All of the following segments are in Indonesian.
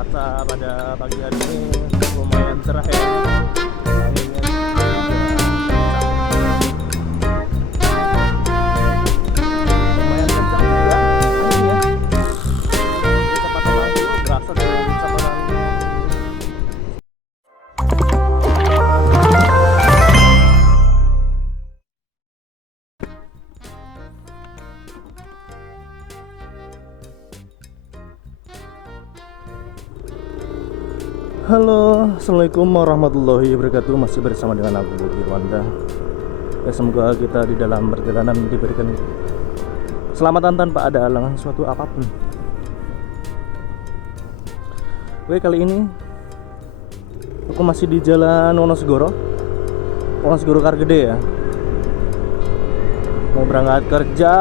cuaca pada pagi hari ini lumayan cerah ya. Anginnya lumayan kencang juga anginnya. Kecepatan angin berasa di kecepatan. Halo, assalamualaikum warahmatullahi wabarakatuh. Masih bersama dengan aku Budi Rwanda. Ya, semoga kita di dalam perjalanan diberikan keselamatan tanpa ada halangan suatu apapun. Oke, kali ini aku masih di Jalan Wonosegoro Kargede ya. Mau berangkat kerja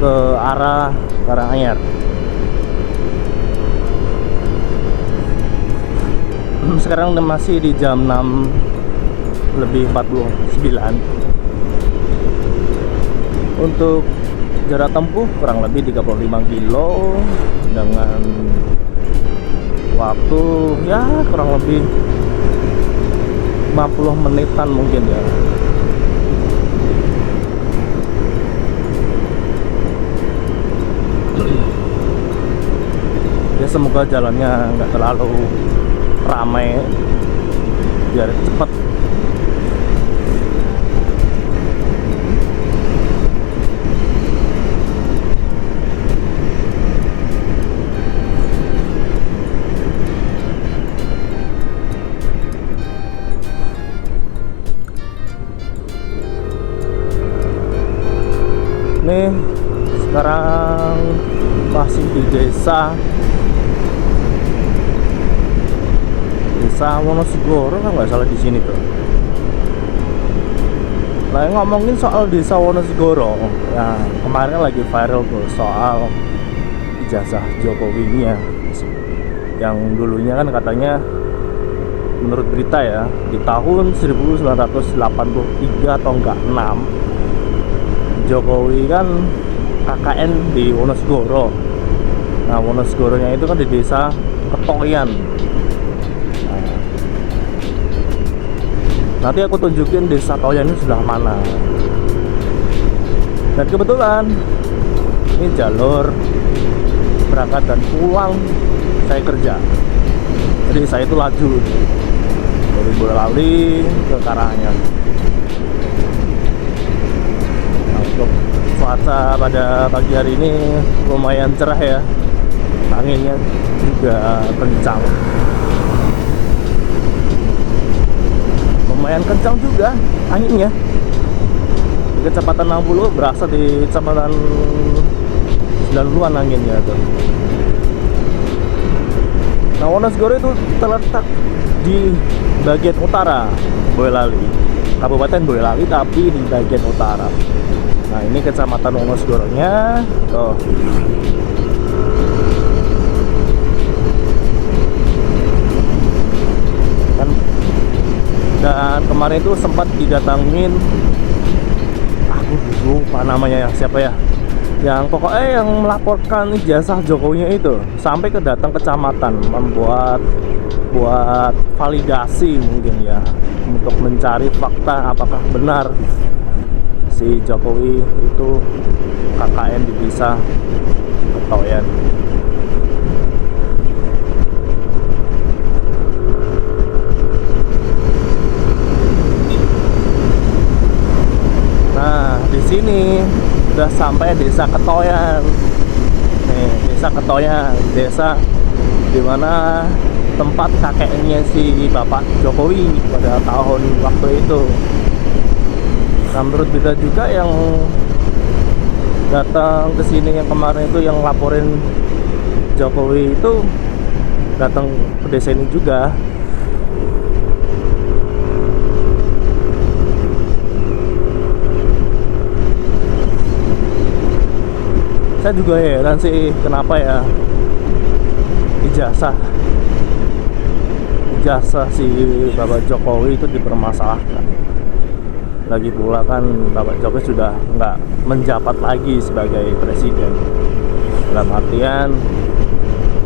ke arah Karanganyar. Sekarang masih di jam 6 lebih 49. Untuk jarak tempuh kurang lebih 35 kilo dengan waktu ya kurang lebih 50 menitan mungkin ya. Ya semoga jalannya nggak terlalu ramai biar cepet. Nih sekarang masih di desa Wonosegoro kan nggak salah di sini tuh. Nah, ngomongin soal desa Wonosegoro, ya kemarin lagi viral tuh soal ijazah Jokowinya, yang dulunya kan katanya menurut berita ya di tahun 1983 atau enggak 6 Jokowi kan KKN di Wonosegoro. Nah, Wonosegoronya itu kan di desa Ketoyan. Nanti aku tunjukin desa Toyan ini sebelah mana. Dan kebetulan ini jalur berangkat dan pulang saya kerja. Jadi saya itu laju dari Boyolali ke Karanganyar. Nah, untuk cuaca pada pagi hari ini lumayan cerah ya. Anginnya juga kencang. Lumayan kencang juga anginnya. Kecepatan 60 berasa di kecepatan 90-an anginnya tuh. Nah, Wonosegoro itu terletak di bagian utara Boyolali, Kabupaten Boyolali, tapi di bagian utara. Nah, ini kecamatan Wonosegoronya tuh. Dan kemarin itu sempat didatangin, aku lupa namanya ya, siapa ya, yang pokoknya yang melaporkan ijazah Jokowinya itu sampai ke datang kecamatan membuat validasi mungkin ya, untuk mencari fakta apakah benar si Jokowi itu KKN di desa Ketoyan. Di sini udah sampai desa Ketoyan. Nih, desa Ketoyan, desa dimana tempat kakeknya si Bapak Jokowi pada tahun waktu itu. Nah, menurut berita juga yang datang ke sini yang kemarin itu yang laporin Jokowi itu datang ke desa ini juga. Saya juga heran sih kenapa ya ijazah si Bapak Jokowi itu dipermasalahkan. Lagi pula kan Bapak Jokowi sudah nggak menjabat lagi sebagai presiden. Dalam artian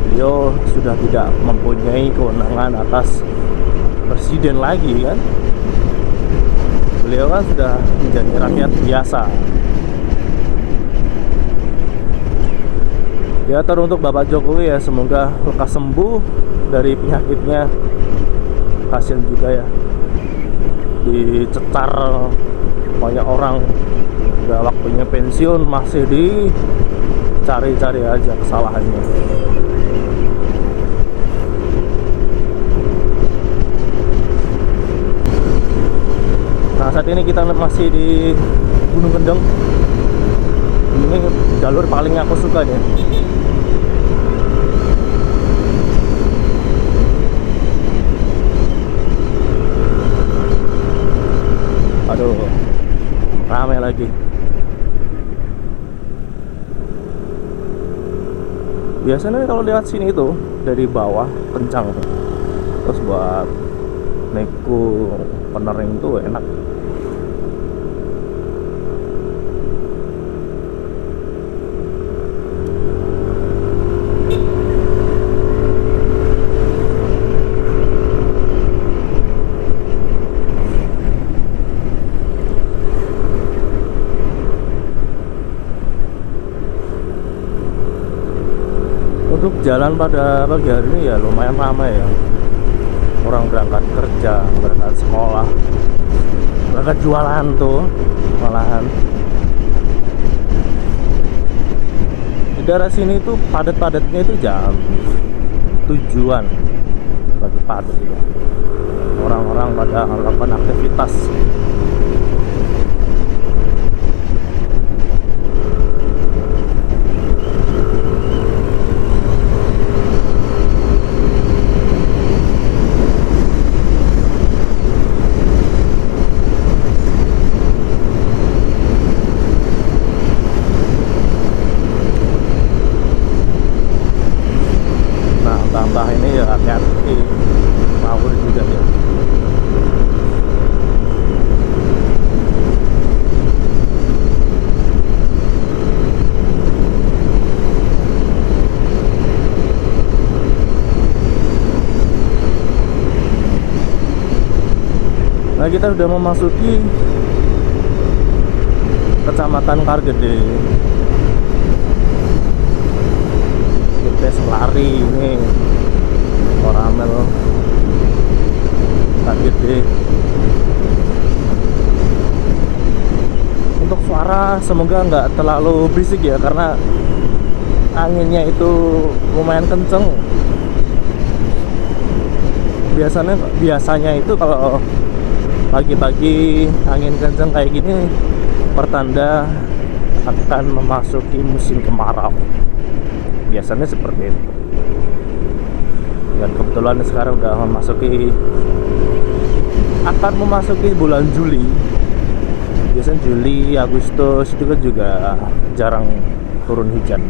beliau sudah tidak mempunyai kewenangan atas presiden lagi kan. Beliau kan sudah menjadi rakyat biasa. Ya teruntuk Bapak Jokowi ya, semoga lekas sembuh dari penyakitnya. Kasian juga ya, dicecar banyak orang, udah waktunya pensiun masih dicari-cari aja kesalahannya. Nah saat ini kita masih di Gunung Kendeng. Ini jalur paling aku suka nih. Aduh, ramai lagi. Biasanya kalau lewat sini itu dari bawah kencang, terus buat neko penering tuh enak. Untuk jalan pada pagi hari ini ya lumayan ramai ya. Orang berangkat kerja, berangkat sekolah, berangkat jualan tuh malahan. Di daerah sini tuh padat-padatnya itu jam tujuan lagi padat itu. Orang-orang pada melakukan aktivitas. Tambah ini ya hati-hati power juga ya. Nah kita sudah memasuki Kecamatan Kargede. Kita selari ini Koramel Kargede. Untuk suara semoga nggak terlalu berisik ya, karena anginnya itu lumayan kenceng. Biasanya itu kalau pagi-pagi angin kenceng kayak gini pertanda akan memasuki musim kemarau. Biasanya seperti itu. Dan kebetulan sekarang udah akan memasuki bulan Juli. Biasanya Juli, Agustus itu kan juga jarang turun hujan.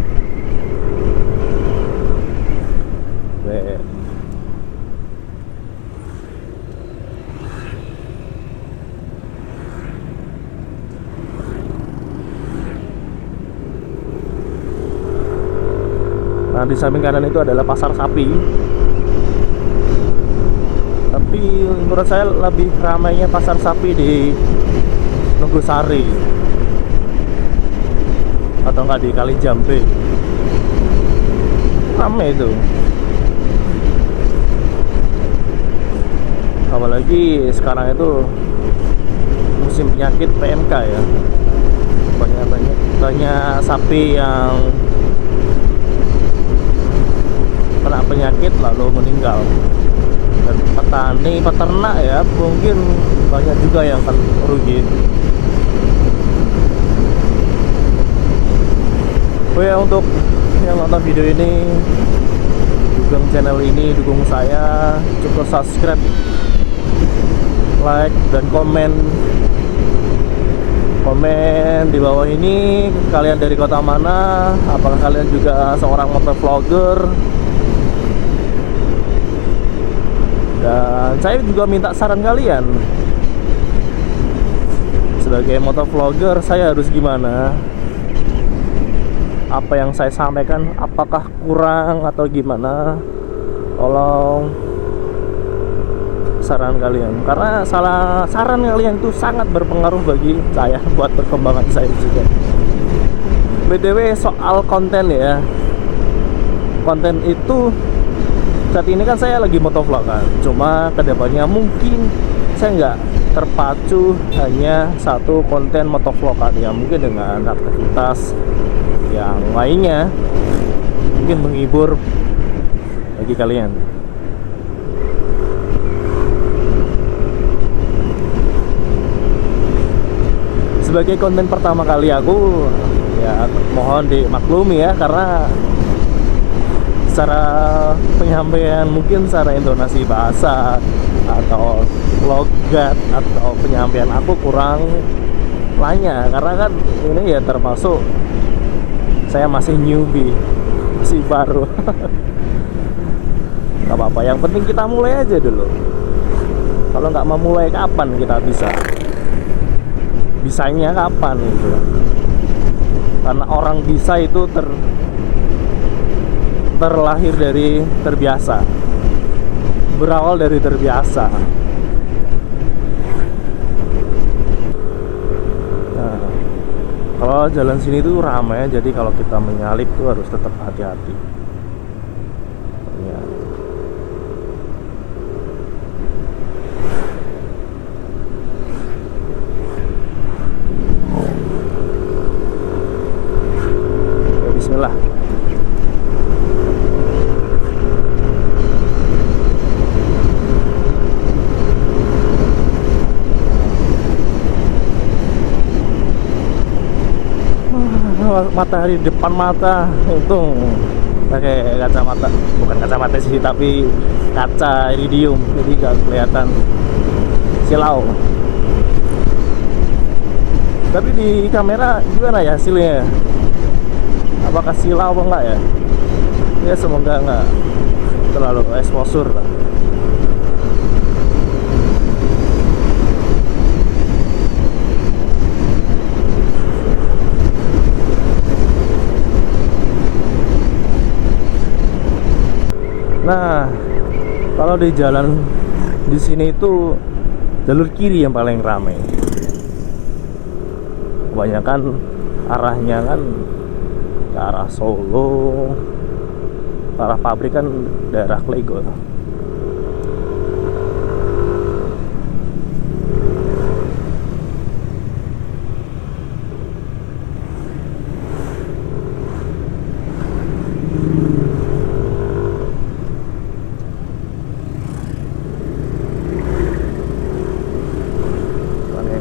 Nah di samping kanan itu adalah pasar sapi. Tapi menurut saya lebih ramainya pasar sapi di Nogosari atau enggak di Kalijambe. Ramai itu. Apalagi sekarang itu musim penyakit PMK ya. Banyak sapi yang kena penyakit lalu meninggal. Dan peternak ya mungkin banyak juga yang akan rugi. Oh ya, untuk yang nonton video ini, dukung channel ini, dukung saya, cukup subscribe, like, dan komen di bawah ini. Kalian dari kota mana? Apakah kalian juga seorang motovlogger? Dan saya juga minta saran kalian. Sebagai motovlogger, saya harus gimana? apa yang saya sampaikan apakah kurang atau gimana, tolong saran kalian, karena saran kalian itu sangat berpengaruh bagi saya buat perkembangan saya juga. BTW soal konten ya, konten itu saat ini kan saya lagi motovlog kan, cuma kedepannya mungkin saya nggak terpacu hanya satu konten motovlog kan, ya mungkin dengan aktivitas yang lainnya mungkin menghibur bagi kalian. Sebagai konten pertama kali aku, ya mohon dimaklumi ya, karena secara penyampaian mungkin secara intonasi bahasa atau logat atau penyampaian aku kurang lanya, karena kan ini ya termasuk saya masih newbie, masih baru. Gak apa-apa, yang penting kita mulai aja dulu. Kalau nggak mau mulai, kapan kita bisanya kapan gitu. Karena orang bisa itu terlahir dari terbiasa, berawal dari terbiasa. Nah, kalau jalan sini tuh ramai, jadi kalau kita menyalip tuh harus tetap hati-hati ya. Ya, bismillah. Matahari depan mata, untung pakai kacamata, bukan kacamata sih tapi kaca iridium, jadi gak kelihatan silau. Tapi di kamera gimana ya hasilnya, apakah silau apa enggak ya? Ya semoga enggak terlalu exposure lah. Nah, kalau di jalan di sini itu jalur kiri yang paling ramai. Kebanyakan arahnya kan ke arah Solo, ke arah pabrik kan daerah Klego.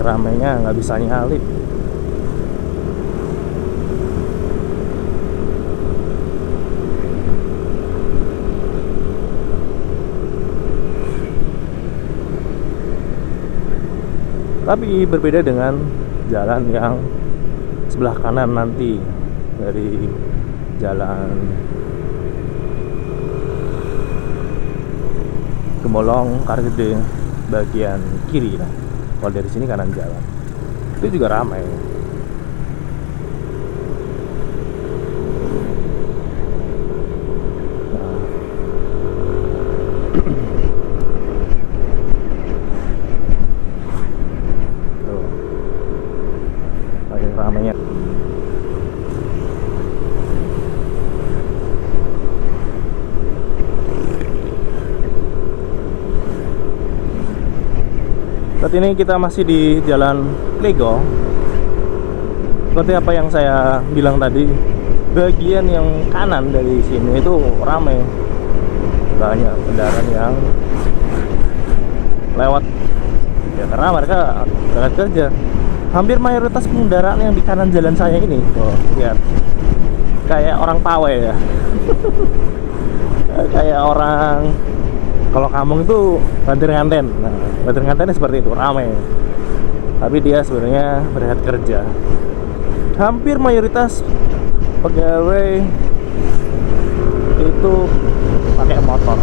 Ramainya nggak bisa nyalip. Tapi berbeda dengan jalan yang sebelah kanan nanti dari jalan Gemolong Kargede bagian kiri lah. Kalau dari sini kanan jalan itu juga ramai. Nah, tuh, makin ramainya. Saat ini kita masih di Jalan Klego. Seperti apa yang saya bilang tadi, bagian yang kanan dari sini itu ramai, banyak kendaraan yang lewat ya, karena mereka berangkat kerja. Hampir mayoritas kendaraan yang di kanan jalan saya ini, lihat, kayak orang pawai ya. Kayak orang, kalau kampung itu bantir nganten. Nah, bantir ngantennya seperti itu, ramai. Tapi dia sebenarnya berangkat kerja. Hampir mayoritas pegawai itu pakai motor.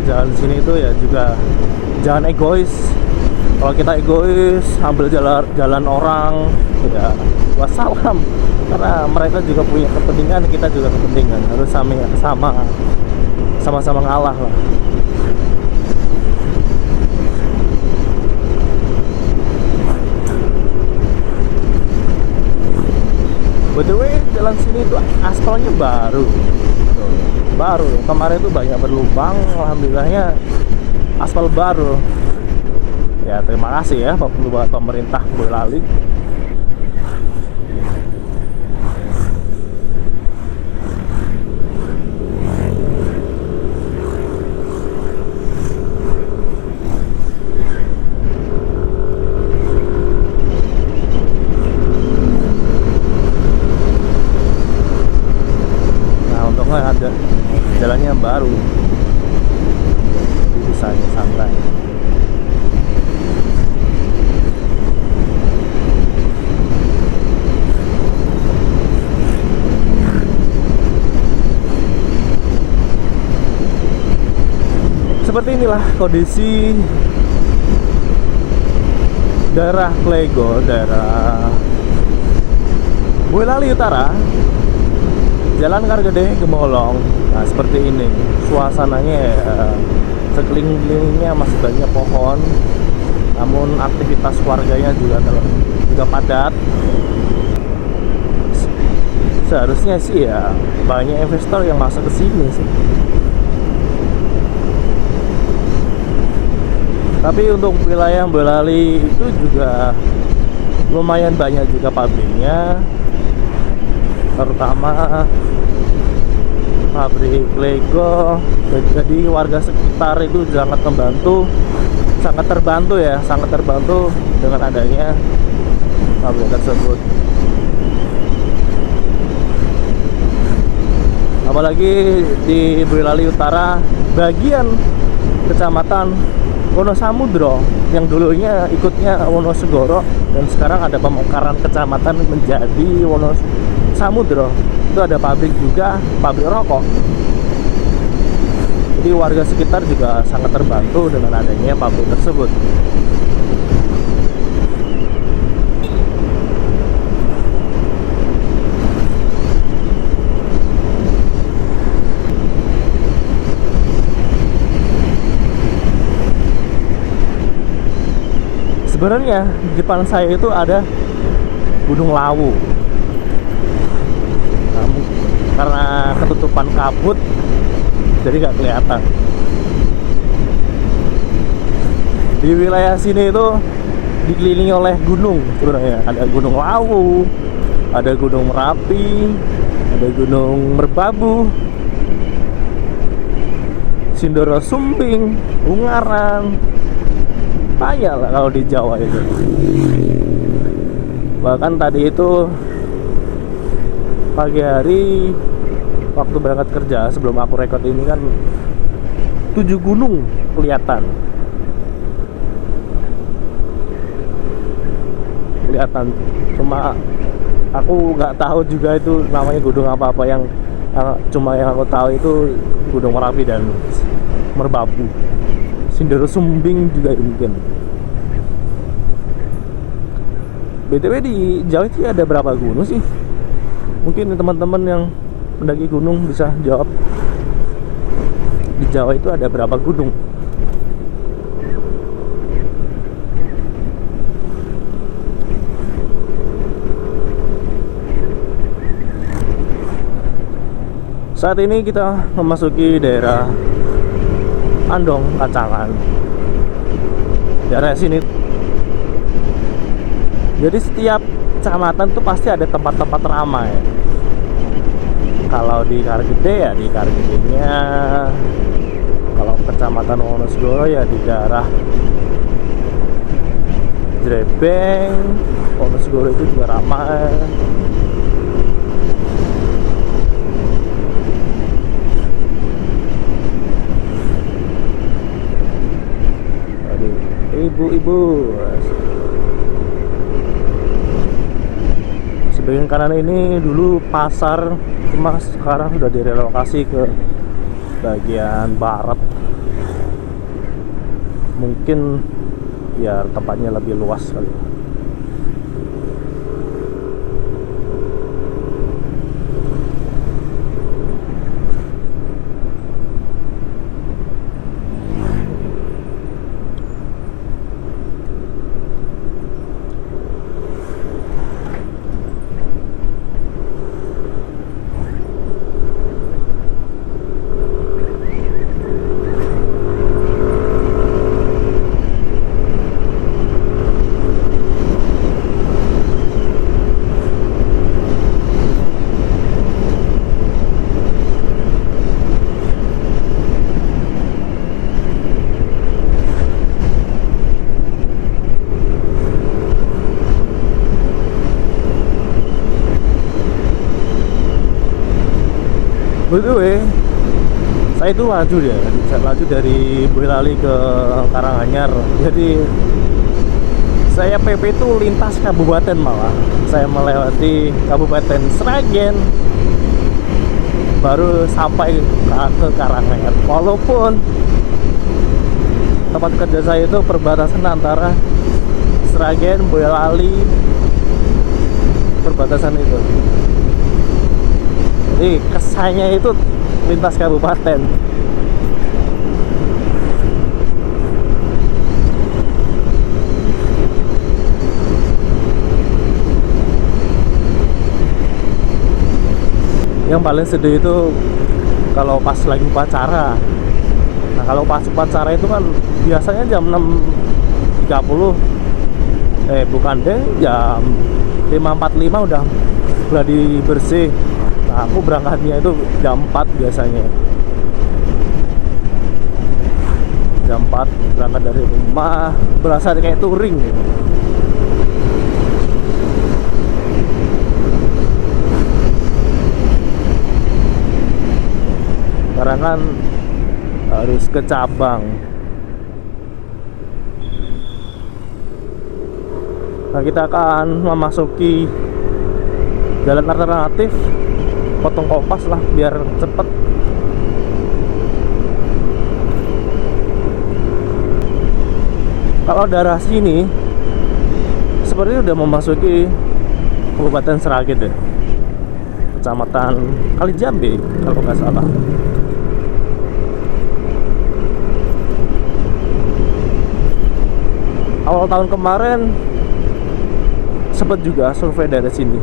kita jalan sini itu ya juga jangan egois. Kalau kita egois ambil jalan orang ya wassalam, karena mereka juga punya kepentingan, kita juga kepentingan, harus sama-sama ngalah lah. By the way, jalan sini tuh aspalnya baru. Kemarin tuh banyak berlubang, alhamdulillahnya aspal baru. Ya terima kasih ya buat pemerintah Boyolali. Ada jalannya baru, jadi bisa santai. Seperti inilah kondisi daerah Klego, daerah Boyolali Utara, Jalan Kargede Gemolong. Nah seperti ini suasananya ya, sekelilingnya masih banyak pohon, namun aktivitas warganya juga padat. Seharusnya sih ya banyak investor yang masuk ke sini sih. Tapi untuk wilayah Boyolali itu juga lumayan banyak juga pabriknya, terutama pabrik Lego. Jadi warga sekitar itu sangat terbantu dengan adanya pabrik tersebut. Apalagi di Boyolali Utara, bagian kecamatan Wonosamudro yang dulunya ikutnya Wonosegoro dan sekarang ada pemekaran kecamatan menjadi Wonosamudro. Itu ada pabrik juga, pabrik rokok. Jadi warga sekitar juga sangat terbantu dengan adanya pabrik tersebut. Sebenarnya di depan saya itu ada Gunung Lawu. Karena ketutupan kabut jadi nggak kelihatan. Di wilayah sini itu dikelilingi oleh gunung sebenarnya. Ada Gunung Lawu, ada Gunung Merapi, ada Gunung Merbabu, Sindoro Sumbing, Ungaran. Banyak lah kalau di Jawa itu. Bahkan tadi itu pagi hari waktu berangkat kerja sebelum aku rekod ini kan 7 gunung kelihatan. Cuma aku nggak tahu juga itu namanya gunung apa yang cuma yang aku tahu itu Gunung Merapi dan Merbabu. Sindoro Sumbing juga mungkin. BTW di Jawa itu ada berapa gunung sih? Mungkin teman-teman yang mendaki gunung bisa jawab. Di Jawa itu ada berapa gunung? Saat ini kita memasuki daerah Andong Kacangan. Daerah sini. Jadi setiap kecamatan tuh pasti ada tempat-tempat ramai. Kalau di Kargede ya di Kargedenya. Kalau kecamatan Wonosegoro ya di daerah Jrebeng. Wonosegoro itu juga ramai. Ibu-ibu. Sebagian kanan ini dulu pasar, cuma sekarang sudah direlokasi ke bagian barat. mungkin biar tempatnya lebih luas kali. By the way, saya itu laju dari Boyolali ke Karanganyar. Jadi saya PP itu lintas kabupaten malah. Saya melewati Kabupaten Sragen baru sampai ke Karanganyar. Walaupun tempat kerja saya itu perbatasan antara Sragen, Boyolali, perbatasan itu. Jadi kesannya itu lintas kabupaten. Yang paling sedih itu kalau pas lagi upacara. Nah, kalau pas upacara itu kan biasanya jam 6.30. Bukan deh, jam 5.45 udah gladi bersih. Nah, aku berangkatnya itu jam 4 biasanya. Jam 4 berangkat dari rumah, berasa kayak touring gitu. Karena kan harus ke cabang. Nah, kita akan memasuki jalan alternatif. Potong kompas lah biar cepet. Kalau daerah sini sepertinya udah memasuki Kabupaten Sragen deh, Kecamatan Kalijambe kalau nggak salah. Awal tahun kemarin sempat juga survei dari sini.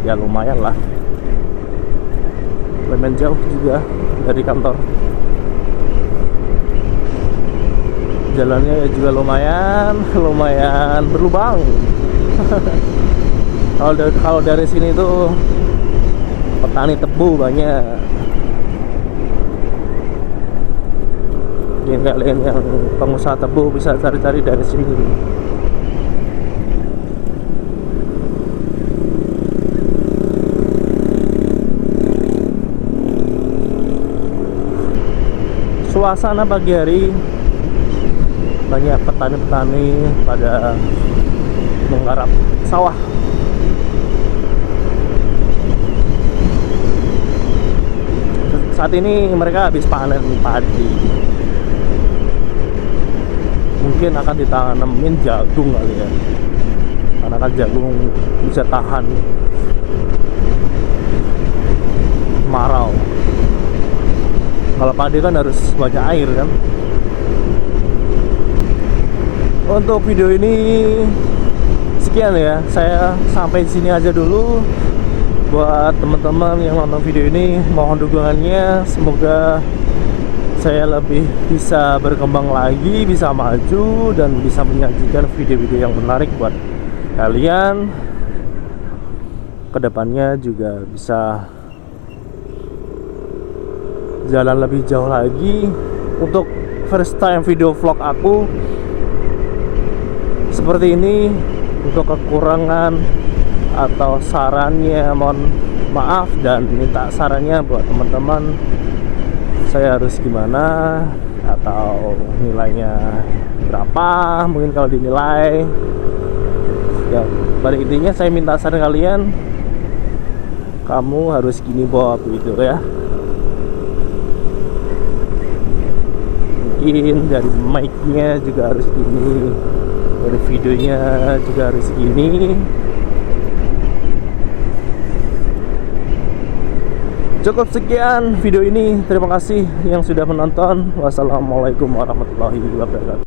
Ya lumayan lah, lumayan jauh juga dari kantor. Jalannya juga lumayan berlubang. Kalau dari sini tuh petani tebu banyak. Jadi kalian yang pengusaha tebu bisa cari-cari dari sini. Suasana pagi hari banyak petani-petani pada menggarap sawah. Saat ini mereka habis panen padi. Mungkin akan ditanemin jagung kali ya, karena kan jagung bisa tahan kemarau. Kalau padi kan harus banyak air kan. Untuk video ini sekian ya, saya sampai sini aja dulu. Buat teman-teman yang nonton video ini, mohon dukungannya. Semoga saya lebih bisa berkembang lagi, bisa maju, dan bisa menyajikan video-video yang menarik buat kalian. Kedepannya juga bisa jalan lebih jauh lagi. Untuk first time video vlog aku seperti ini, untuk kekurangan atau sarannya mohon maaf, dan minta sarannya buat teman-teman saya harus gimana atau nilainya berapa. Mungkin kalau dinilai ya, pada intinya saya minta saran kalian, kamu harus gini Bob gitu ya. diperhatiin, dari mic-nya juga harus gini, dari videonya juga harus gini. Cukup sekian video ini, terima kasih yang sudah menonton. Wassalamualaikum warahmatullahi wabarakatuh.